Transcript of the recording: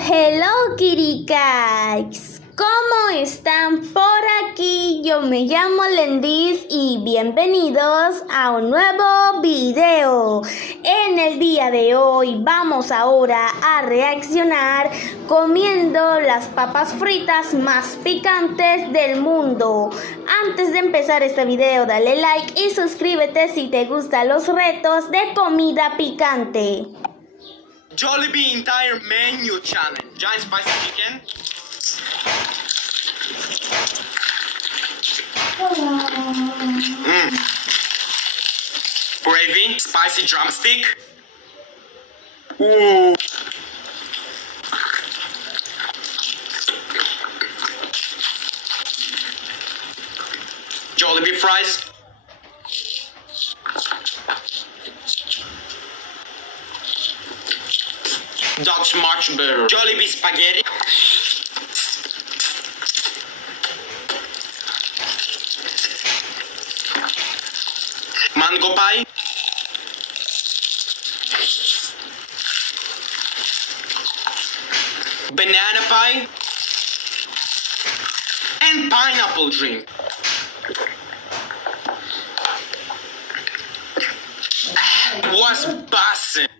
Hello Kitty Cats. ¿Cómo están por aquí? Yo me llamo Lendis y bienvenidos a un nuevo video. En el día de hoy vamos ahora a reaccionar comiendo las papas fritas más picantes del mundo. Antes de empezar este video, dale like y suscríbete si te gustan los retos de comida picante. Jollibee entire menu challenge. Giant spicy chicken. Gravy, spicy drumstick. Ooh. Jollibee fries. Dutch marshmallow. Jollibee spaghetti. Mango pie. Banana pie. And pineapple drink. Was bussin'.